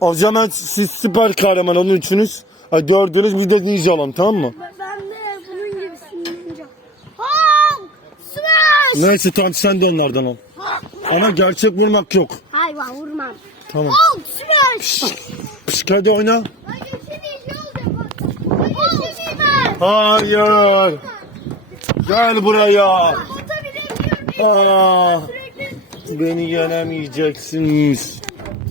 O zaman siz süper kahraman olun üçünüz. Ha, dördünüz biz de ninja olalım tamam mı? Ben de bunun gibisini yiyeceğim. Honk! Smash! Neyse tamam sen de onlardan ol. Ama gerçek vurmak yok. Hayvan vurmam. Tamam. Honk! Smash! Pişk hadi oyna. Hayır! Smash! Hayır. Gel buraya. Aa, beni yenemeyeceksiniz.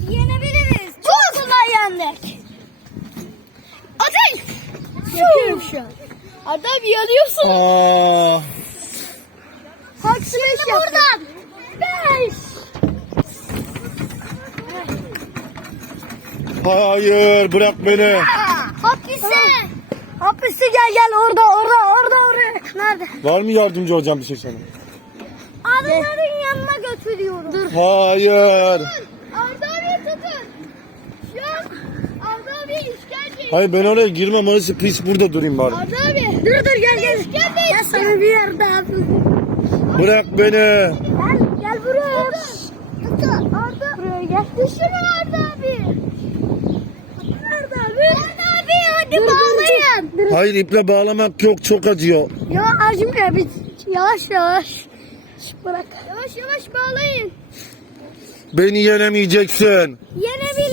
Yenebiliriz. Çok kolay yendik. Atın! Yapıyorum şu an. Arda bir yanıyorsun. Aa, Hak smash buradan. Beş. hayır bırak beni. Hapise. Hapise gel gel orada orada orada orada. Nerede? Var mı yardımcı hocam bir şey sana? Arıların yanına götürüyorum. Dur. Hayır. Arda abi tutun. Şu an Arda abi işkence. Hayır ben oraya girmem orası pis burada durayım bari. Arda abi. Dur dur gel gel. Gel sana bir yerde abi. Bırak beni. Gel gel buraya. Tutun. Arda. Buraya gel. Düşürme Arda abi. Arda abi. Arda abi hadi bağlayın. Hayır iple bağlamak yok çok acıyor. Ya acımıyor bir yavaş yavaş. Bırak. Yavaş yavaş bağlayın. Beni yenemeyeceksin. Yenebiliriz.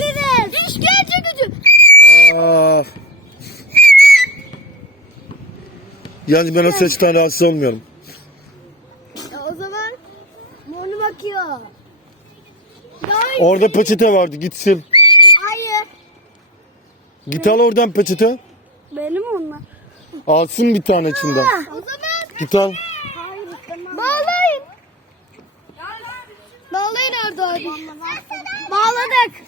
Yani ben o sesten rahatsız olmuyorum. o zaman Monu bakıyor. Hayır. Orada peçete vardı git sil. Hayır. Git al oradan peçete. Benim onlar. Alsın bir tane içinden. O zaman Git al. Hayır Bağlayın. Bağlayın Arda abi. Bağladık.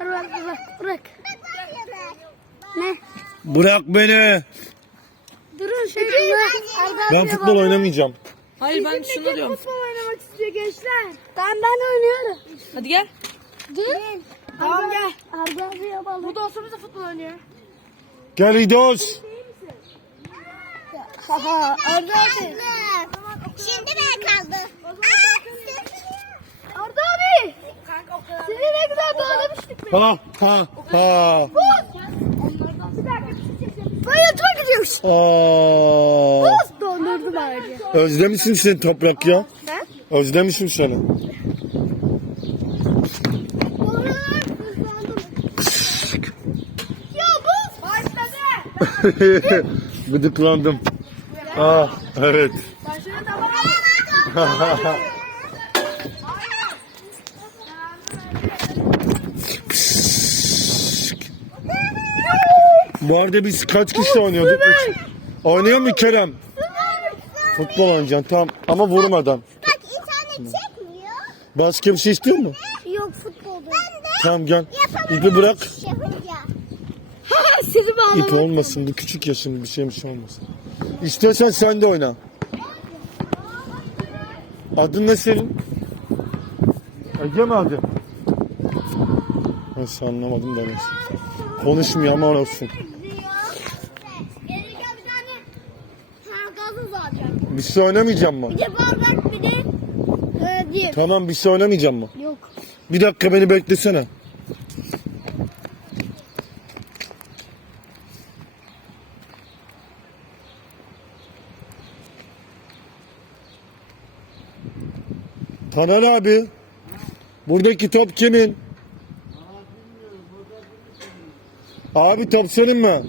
Bırak bırak bırak. Ne? Bırak beni. Durun şöyle. Ben futbol oynamayacağım. Hayır ben şunu diyorum. Futbol oynamak istiyor gençler. Ben ben oynuyorum. Hadi gel. Dur. Tamam gel. Arda abiye bağlı. Bu da olsa bize futbol oynuyor. Gel İdos. Haha Arda abi. Şimdi ben kaldı. Arda abi. Seni ne güzel bağlamıştık be. Ha ha ha. Bayıltma gidiyoruz. Aa. Buz dondurdum ağacı. Özlemişsin sen toprak ya. Ne? Özlemişim seni. Gıdıklandım. Ah evet. Başladı da Bu arada biz kaç kişi oynuyorduk? Üç. Oynuyor mu Kerem? Futbol oynayacaksın tamam ama vurmadan. Bak internet çekmiyor. Başka bir şey istiyor mu? Yok. Ben de Tamam gel. İpi bırak. Yapınca. Bağlamak. İp olmasın. Bu küçük yaşında bir şeymiş olmasın. İstiyorsan sen de oyna. Adın ne senin? Ege mi adı? Neyse anlamadım da neyse. Konuşmuyor ama olsun. Gelirken bir tane ha, gazı zaten. Bir şey oynamayacağım mı? Bir de bardak bir de e, diye. Tamam bir şey oynamayacağım mı? Yok. Bir dakika beni beklesene. Taner abi. Buradaki top kimin? Abi top senin mi?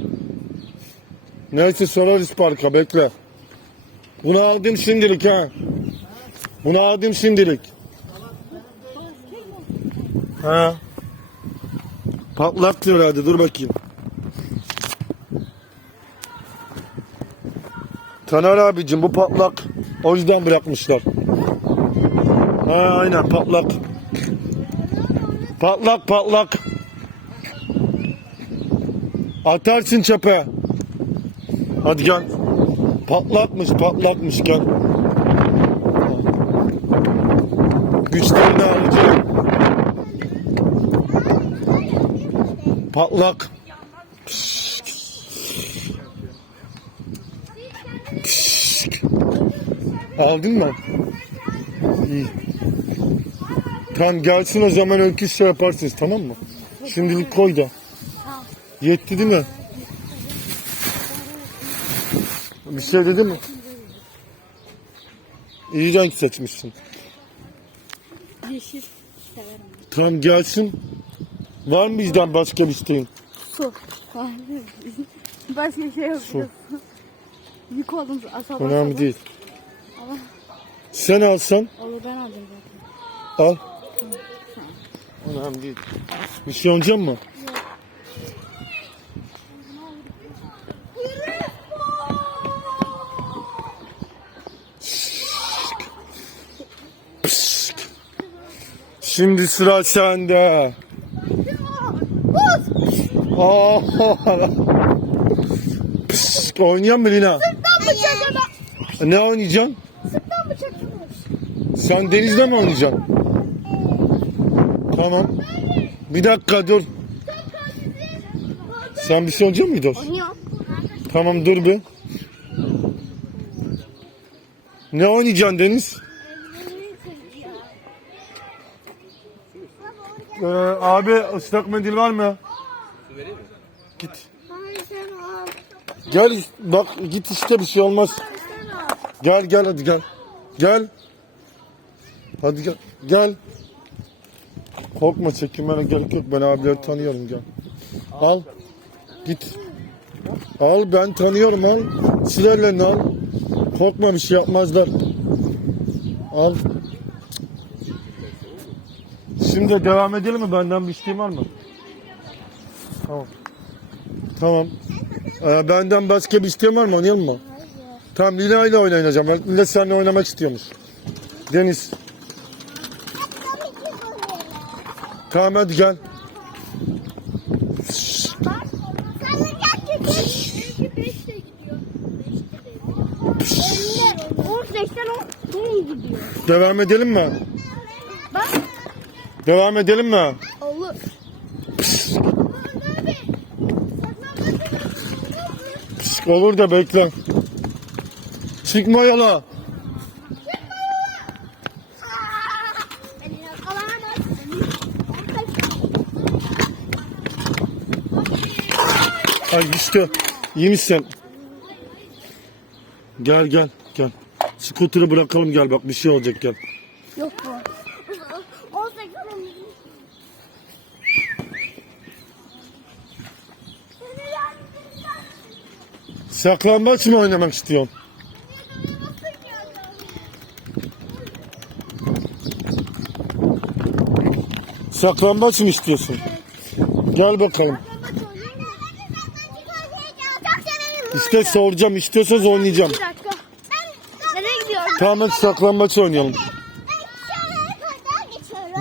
Neyse sorarız parka bekle. Bunu aldım şimdilik ha. Bunu aldım şimdilik. Ha. Patlak diyor hadi dur bakayım. Taner abicim bu patlak. O yüzden bırakmışlar. Ha aynen patlak. Patlak patlak. Atarsın çöpe. Hadi gel. Patlakmış patlakmış gel. Güçlerini alacağım. Patlak. Aldın mı? İyi. Tamam gelsin o zaman öykü şey yaparsınız tamam mı? Şimdilik koy da. Yetti değil mi? Şey dedi mi? İyi renk seçmişsin. Yeşil. Severim. Tamam gelsin. Var mı bizden başka bir isteğin? Su. Başka şey yok. Su. Yük oldum asabı. Önemli değil. Sen alsan Olur ben aldım zaten. al. Önemli değil. Bir şey olacak mı? Şimdi sıra sende. Aa. Oynayan mı Lina? Ne oynayacaksın? Sıktan bıçak. Sen denizde mi oynayacaksın? Tamam. Bir dakika dur. Sen bir şey oynayacak mıydın? Oynuyor. Tamam dur bir. Ne oynayacaksın Deniz? Ee, abi ıslak mendil var mı? Git. Gel bak git işte bir şey olmaz. Gel gel hadi gel. Gel. Hadi gel. Gel. Korkma çekinmene gerek yok. Ben abileri tanıyorum gel. Al. Git. Al ben tanıyorum al. Silerlerini al. Korkma bir şey yapmazlar. Al. Şimdi devam edelim mi? Benden bir isteğin var mı? Tamam. Tamam. Ee, benden başka bir isteğin var mı? Oynayalım mı? Tamam Lina ile oynayacağım. Ben Lina seninle oynamak istiyormuş. Deniz. Tamam hadi gel. Benimki 5'te gidiyor. 18'den 10 gidiyor. Devam edelim mi? Devam edelim mi? Olur. Pişk olur da bekle. Çıkma yola. Ay işte. İyi misin? Gel gel gel. Skuturu bırakalım gel bak bir şey olacak gel. Yok bu. 18 Saklambaç mı oynamak istiyorsun? Saklambaç mı istiyorsun? Gel bakalım. İşte soracağım. istiyorsanız oynayacağım. Nereye gidiyorsun? Tamam hadi saklambaç oynayalım.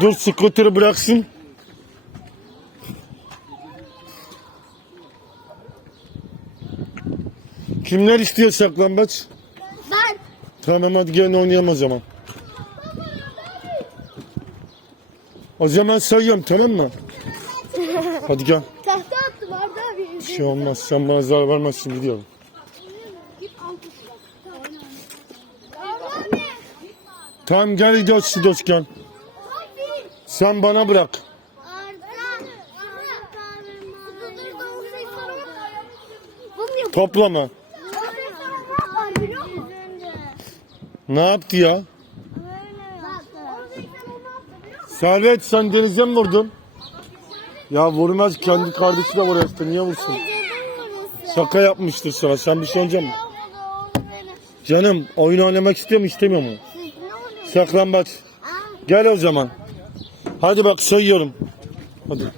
Dur skuturu bıraksın. Kimler istiyor saklambaç? Ben. Tamam hadi gelin oynayalım o zaman. O zaman sayıyorum tamam mı? Hadi gel. Tahta attım Arda abi. Bir şey olmaz. Sen bana zarar vermezsin gidiyorum. Tamam gel gidiyoruz Sidos gel. Sen bana bırak. Toplama. Ne yaptı ya? Servet sen denize mi vurdun? Ya vurmaz kendi kardeşi de niye vursun? Şaka yapmıştır sana sen bir şey olacak mı? Canım oyun oynamak istiyor mu istemiyor mu? Saklambaç. Gel o zaman. Hadi bak sayıyorum. Hadi.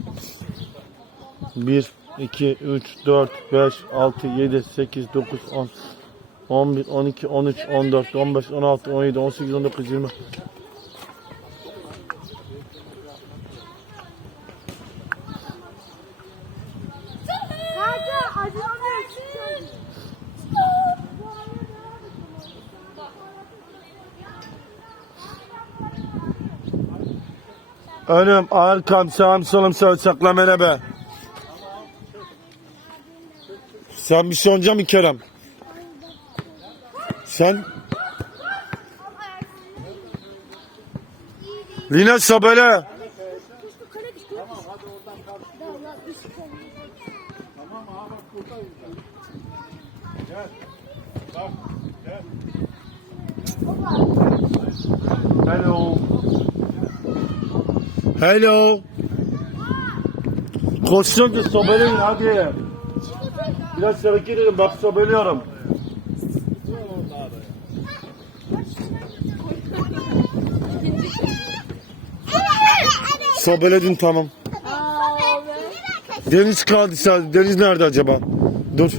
1, 2, 3, 4, 5, 6, 7, 8, 9, 10, 11, 12, 13, 14, 15, 16, 17, 18, 19, 20. Kanka acılamıyor. Önüm, arkam, sağım, solum, sağ saklamene be. Sen bir şey oynayacak mı Kerem? Sen? İyi değil. Lina sobele. Hello. Hello. Koşsun ki sobeleyin hadi. Biraz hareket edin bak sobeliyorum. Sobeledin tamam. Deniz kaldı sadece. Deniz nerede acaba? Dur.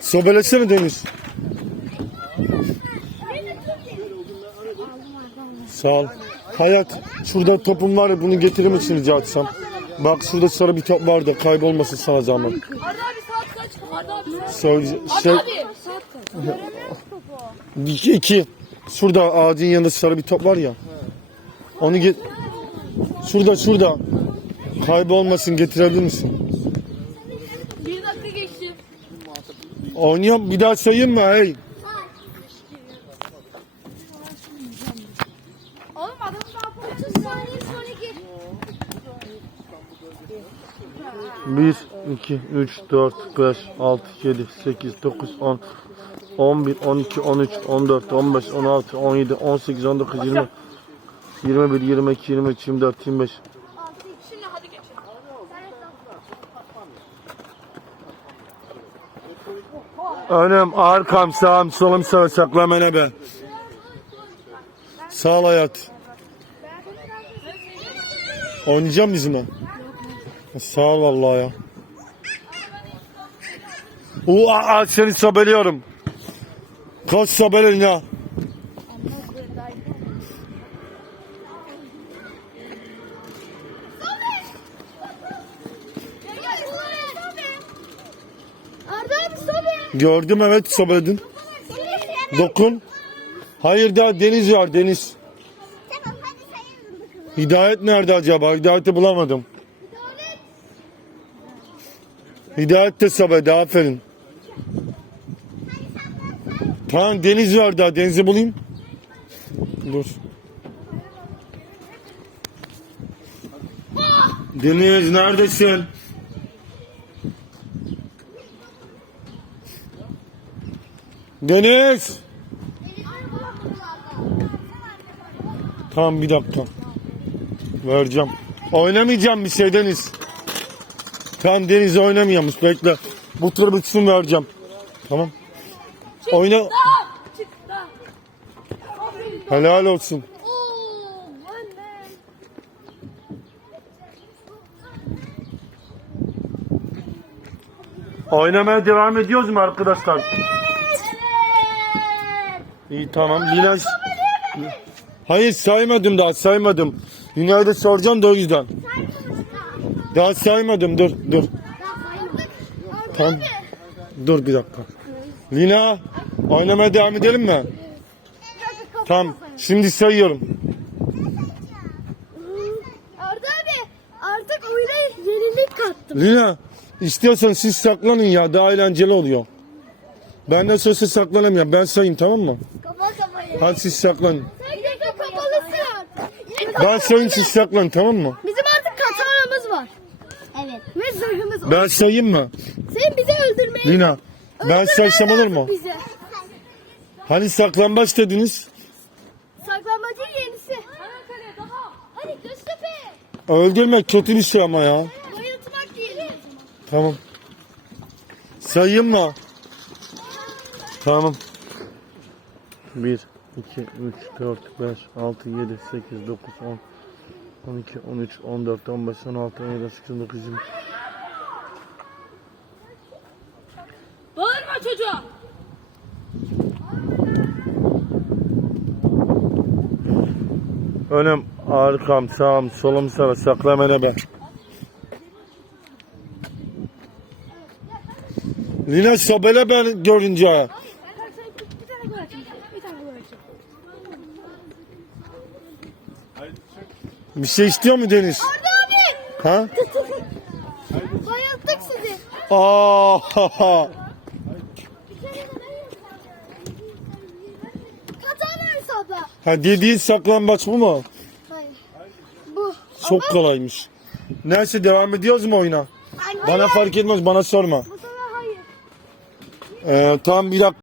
Sobelesene Deniz. Sağ ol. Hayat, şurada topum var ya bunu getirir misin rica etsem? Bak şurada sarı bir top var da kaybolmasın sana zahmet. Arda abi saat kaç? Arda abi saat Söyle, şey, Arda abi saat kaç? iki, iki. Şurada ağacın yanında sarı bir top var ya. Onu get... Şurada, şurada. Kaybolmasın getirebilir misin? Bir dakika geçti. Oynuyorum. Bir daha sayayım mı? Hey. 1, 2, 3, 4, 5, 6, 7, 8, 9, 10, 11, 12, 13, 14, 15, 16, 17, 18, 19, 20, 21, 22, 23, 24, 25. Şimdi hadi geçelim. Önüm, arkam, sağım, solum, sağa saklamana be. Sağ ol hayat. Oynayacağım bizimle. Sağ ol vallahi ya. Aa, seni sabeliyorum. Koş sabelin ya. Gördüm evet sobeledin. Dokun. Hayır daha deniz var deniz. Hidayet nerede acaba? Hidayet'i bulamadım. Hidayet de sobede aferin. Tamam deniz var daha denizi bulayım. Dur. Deniz neredesin? Deniz. Tamam bir dakika. Vereceğim. Oynamayacağım bir şey Deniz. Tamam Deniz oynamayacakmış bekle. Bu tur bitsin vereceğim. Tamam. Oyna. Çık da. Helal olsun. Oynamaya devam ediyoruz mu arkadaşlar? Evet. İyi tamam. Lina... Hayır saymadım daha saymadım. Lina'ya da soracağım da o yüzden. Daha saymadım dur dur. Tamam. Dur bir dakika. Lina oynamaya devam edelim mi? Tamam. Şimdi sayıyorum. Arda abi artık oyuna yenilik kattım. Lina istiyorsan siz saklanın ya daha eğlenceli oluyor. Ben de sözü saklanamıyorum. Ben sayayım tamam mı? Kafayı. Hadi siz saklanın. Sen de kapalısın. Ben sayayım siz saklanın tamam mı? Bizim artık katanamız var. Evet. Ve zırhımız var. Ben sayayım mı? Sen bizi öldürmeyi Lina ben saysam olur mu? bize. Hani saklambaç dediniz? Saklamacı yenisi. Anakale daha. Hadi Göztepe. Öldürmek kötü bir şey ama ya. Bayıltmak diyelim. Tamam. Sayayım mı? Tamam. 1, 2, 3, 4, 5, 6, 7, 8, 9, 10, 12, 13, 14, 15, 16, 17, 18, 19, 20. önüm, arkam, sağım, solum sana saklamene ben. Lina Sobel'e ben görünce. Bir şey istiyor mu Deniz? Orada abi. Ha? Bayıldık sizi. Aa. Ha dediğin saklambaç bu mu? Hayır. Bu. Çok kolaymış. Neyse devam ediyoruz mu oyuna? Bana fark etmez bana sorma. Bu sefer hayır. Ee, tamam bir dakika.